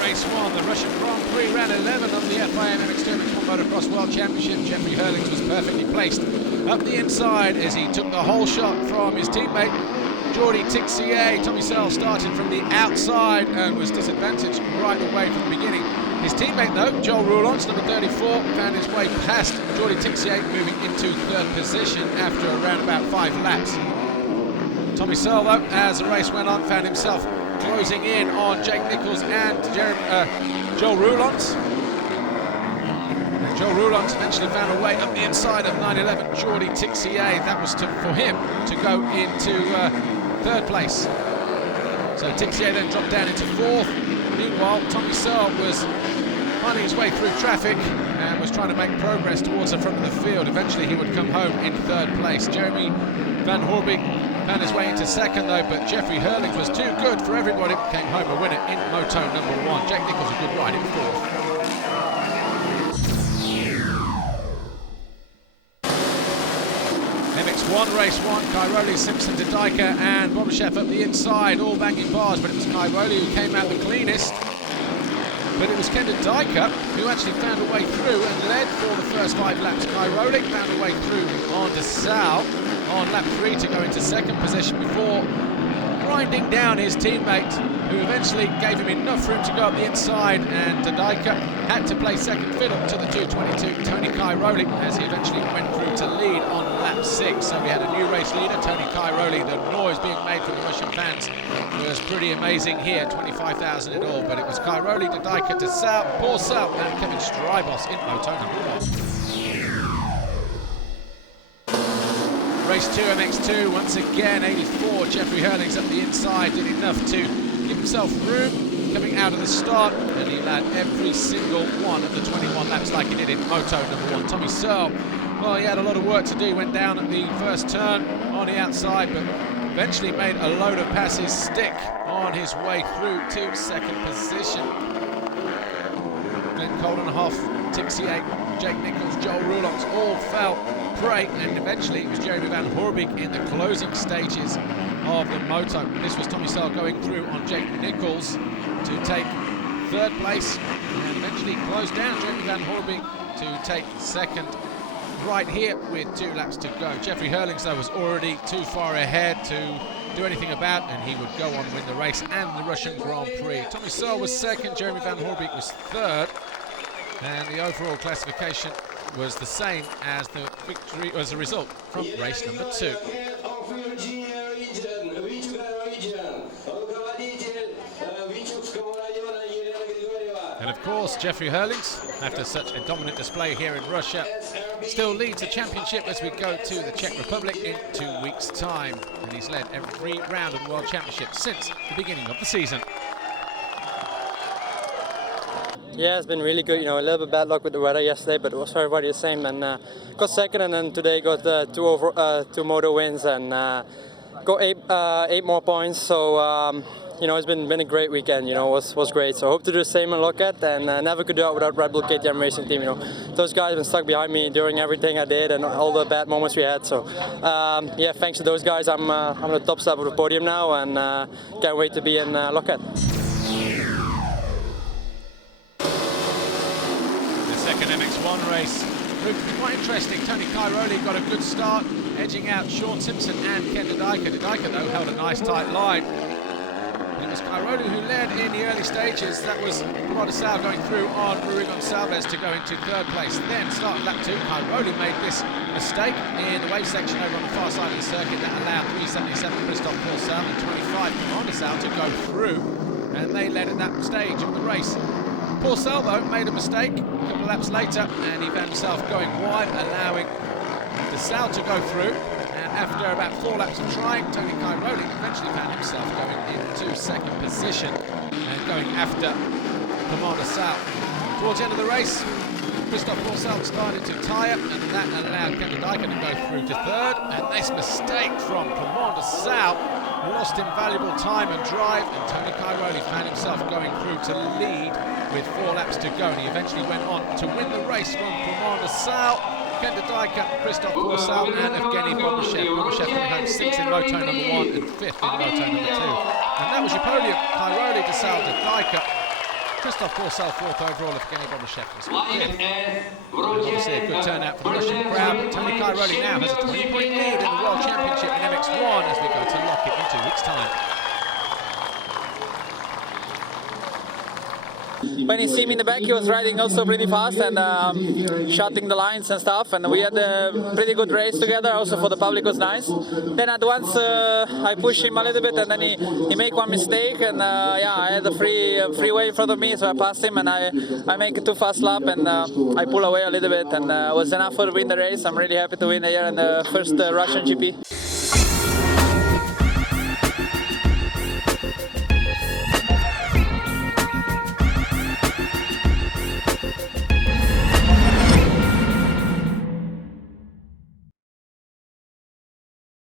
race 1, the Russian Grand Prix, round 11 of the FIM MX2 Motocross World Championship. Jeffrey Hurlings was perfectly placed up the inside as he took the whole shot from his teammate Jordi Tixier. Tommy Searle started from the outside and was disadvantaged right away from the beginning. His teammate though, Joel Roulance, number 34, found his way past Jordi Tixier, moving into third position after around about 5 laps. Tommy Searle though, as the race went on, found himself closing in on Jake Nichols and Joel Roulance. Joel Roulance eventually found a way up the inside of 911 Jordi Tixier. That was for him to go into third place. So Tixier then dropped down into fourth. Meanwhile, Tommy Searle was finding his way through traffic and was trying to make progress towards the front of the field. Eventually he would come home in third place. Jeremy Van Horbeek found his way into second though, but Jeffrey Hurlings was too good for everybody. Came home a winner in Moto number 1. Jake Nichols a good ride in fourth. MX1 race 1, Cairoli, Simpson, Didika and Bobryshev up the inside, all banging bars, but it was Cairoli who came out the cleanest. But it was Ken Didika who actually found a way through and led for the first 5 laps. Cairoli found a way through on Desau on lap 3 to go into second position before grinding down his teammate, who eventually gave him enough room to go up the inside, and Didika had to play second fiddle to the 222 Tony Cairoli as he eventually went through to lead on lap 6. So we had a new race leader, Tony Cairoli. The noise being made from the Russian fans was pretty amazing here, 25,000 in all, but it was Cairoli, Didika, Desau, Paul Searle and Kevin Strybos in Moto number 1. Race 2, MX2, once again, 84, Jeffrey Hurlings up the inside, did enough to give himself room coming out of the start, and he led every single one of the 21 laps like he did in Moto number 1. Tommy Searle, well, he had a lot of work to do, went down at the first turn on the outside, but eventually made a load of passes stick on his way through to second position. Glenn Coldenhoff, Tixier, Jake Nichols, Joel Roulance all fell prey, and eventually it was Jeremy Van Horbeek in the closing stages of the Moto. This was Tommy Searle going through on Jake Nichols to take third place, and eventually closed down Jeremy Van Horbeek to take second right here with 2 laps to go. Jeffrey Hurlings though was already too far ahead to do anything about, and he would go on to win the race and the Russian Grand Prix. Tommy Searle was second, Jeremy Van Horbeek was third, and the overall classification was the same as the victory as a result from race number 2. And of course, Jeffrey Hurlings, after such a dominant display here in Russia, still leads the championship as we go to the Czech Republic in 2 weeks' time. And he's led every round of the World Championship since the beginning of the season. Yeah, it's been really good. You know, a little bit bad luck with the weather yesterday, but it was for everybody the same. And got second, and then today got 2 moto wins and got 8 more points. So you know, it's been a great weekend. You know, was great. So hope to do the same in Loket, and never could do it without Red Bull KTM Racing Team. You know, those guys have been stuck behind me during everything I did and all the bad moments we had. So yeah, thanks to those guys, I'm on the top step of the podium now, and can't wait to be in Loket. MX1 race proved to be quite interesting. Tony Cairoli got a good start, edging out Sean Simpson and Ken Didika. Didika, though, held a nice tight line. It was Cairoli who led in the early stages. That was Desau going through on Rui Gonçalves to go into third place. Then, starting lap 2, Cairoli made this mistake in the wave section over on the far side of the circuit that allowed 377 Christophe Pourcel and 25 Desau to go through, and they led at that stage of the race. Pourcel, though, made a mistake a couple of laps later, and he found himself going wide, allowing Desau to go through. And after about 4 laps of trying, Tony Cairoli eventually found himself going into second position and going after Desau. Towards the end of the race, Christophe Pourcel started to tire, and that allowed Ken Didika to go through to third. And this mistake from Desau lost him valuable time and drive, and Tony Cairoli found himself going through to lead with 4 laps to go, and he eventually went on to win the race from Desau, Ken Didika, Christophe Pourcel and Evgeny Bobryshev. Bobryshev coming home 6th in Moto number 1 and 5th in Moto number 2. And that was your podium: Cairoli, Desau, Didika, Christoph Borsell fourth overall, if Evgeny Bobryshev was fifth. Obviously a good turnout for the Russian crowd, but Tony Cairoli now has a 20-point lead in the World Championship in MX1 as we go to lock it in 2 weeks' time. When he see me in the back, he was riding also pretty fast and shutting the lines and stuff, and we had a pretty good race together. Also for the public was nice. Then at once I pushed him a little bit, and then he made one mistake, and yeah, I had a free way in front of me, so I passed him, and I make a too fast lap, and I pull away a little bit, and it was enough for to win the race. I'm really happy to win here in the first Russian GP.